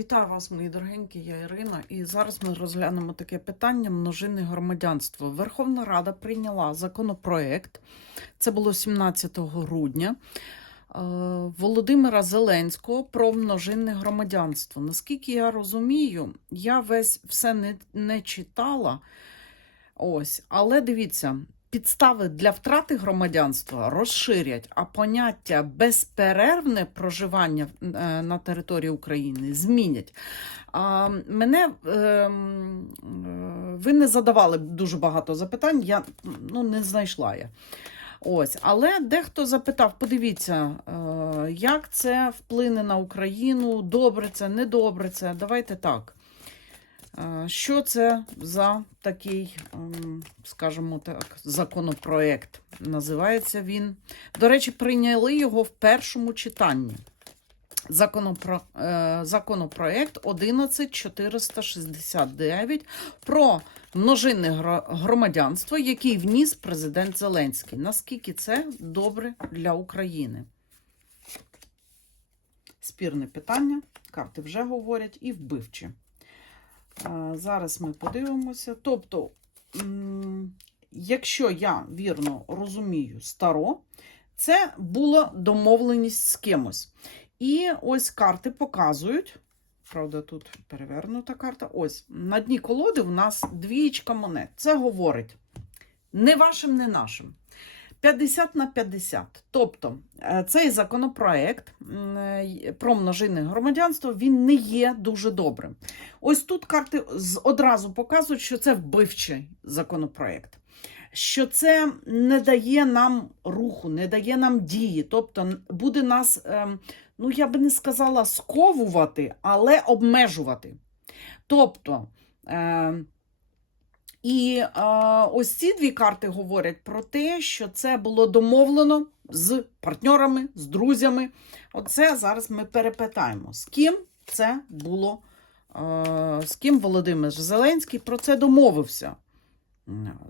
Вітаю вас, мої дорогенькі, я Ірина. І зараз ми розглянемо таке питання множинне громадянство. Верховна Рада прийняла законопроект, це було 17 грудня. е, Володимира Зеленського про множинне громадянство. Наскільки я розумію, я весь все не, не читала. Ось, але дивіться, підстави для втрати громадянства розширять, а поняття безперервне проживання е, на території України змінять. А, мене е, е, ви не задавали дуже багато запитань, я ну, не знайшла я. Ось, але дехто запитав: подивіться, е, як це вплине на Україну, добре це, недобре це. Давайте так. Е, Що це за такий, ем, скажімо так, законопроект? Називається він. До речі, прийняли його в першому читанні. Законопро... е, Законопроект 11469 про множинне громадянство, який вніс президент Зеленський. Наскільки це добре для України? Спірне питання. Карти вже говорять і вбивчі. Зараз ми подивимося. Тобто, якщо я вірно розумію старо, це була домовленість з кимось. І ось карти показують. Правда, тут перевернута карта. Ось на дні колоди у нас двієчка монет. Це говорить не вашим, не нашим. 50 на 50. Тобто е, цей законопроект е, про множинне громадянство він не є дуже добрим. Ось тут карти одразу показують, що це вбивчий законопроект, що це не дає нам руху, не дає нам дії. Тобто буде нас, ем, ну я би не сказала сковувати, але обмежувати. Тобто. І е, ось ці дві карти говорять про те, що це було домовлено з партнерами, з друзями. Оце зараз ми перепитаємо, з ким це було, е, з ким Володимир Зеленський про це домовився.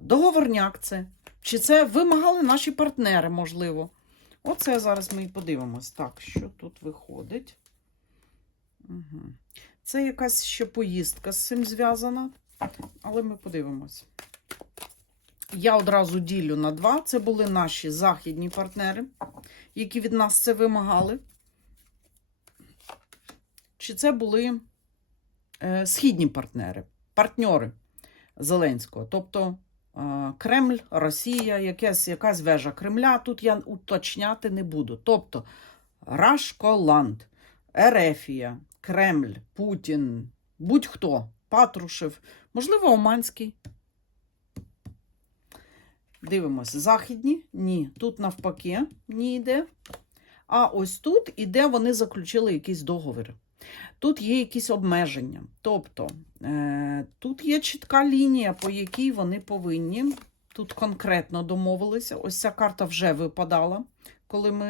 Договорняк це. Чи це вимагали наші партнери, можливо? Оце зараз ми і подивимось. Так, що тут виходить? Угу. Це якась ще поїздка з цим зв'язана. Але ми подивимось. Я одразу ділю на два. Це були наші західні партнери, які від нас це вимагали. Чи це були е, східні партнери, партньори Зеленського? Тобто е, Кремль, Росія, якась, якась вежа Кремля. Тут я уточняти не буду. Тобто Рашколанд, Ерефія, Кремль, Путін, будь-хто, Патрушев. Можливо, Оманський. Дивимось. Західні? Ні. Тут навпаки ні йде. А ось тут іде, вони заключили якийсь договір. Тут є якісь обмеження. Тобто, е, тут є чітка лінія, по якій вони повинні. Тут конкретно домовилися. Ось ця карта вже випадала, коли ми,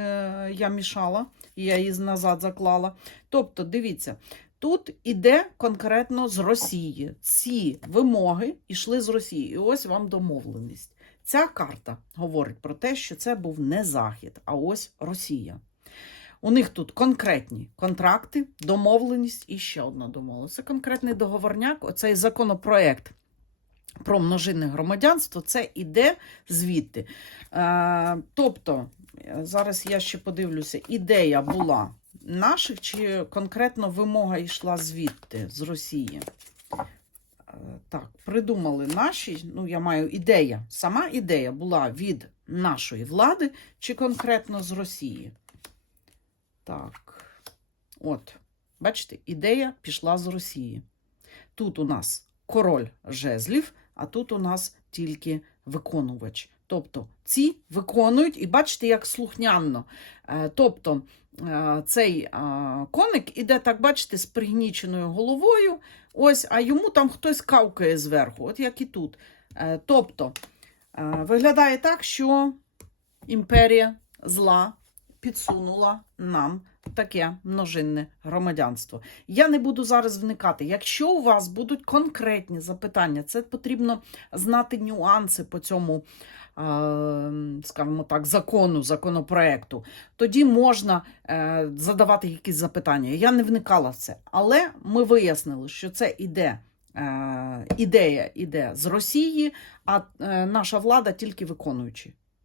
я мішала, і я її назад заклала. Тобто, дивіться, Тут іде конкретно з Росії. Ці вимоги йшли з Росії. І ось вам домовленість. Ця карта говорить про те, що це був не Захід, а ось Росія. У них тут конкретні контракти, домовленість і ще одна домовленість. Це конкретний договорняк, оцей законопроект про множинне громадянство, це іде звідти. Е, тобто, е, зараз я ще подивлюся, ідея була наших чи конкретно вимога йшла звідти, з Росії? Е, Так, придумали наші, ну я маю ідея. Сама ідея була від нашої влади чи конкретно з Росії. Так, от, бачите, ідея пішла з Росії. Тут у нас король жезлів, а тут у нас тільки виконувач. Тобто ці виконують, і бачите, як слухняно. Е, Тобто е, цей е, коник іде, так бачите, з пригніченою головою. Ось, а йому там хтось кавкає зверху, от як і тут. Тобто виглядає так, що імперія зла підсунула нам таке множинне громадянство. Я не буду зараз вникати. Якщо у вас будуть конкретні запитання, це потрібно знати нюанси по цьому, е, скажімо так, закону, законопроекту. Тоді можна е, задавати якісь запитання. Я не вникала в це. Але ми вияснили, що це іде. е, Ідея іде з Росії, а наша влада тільки виконуючи.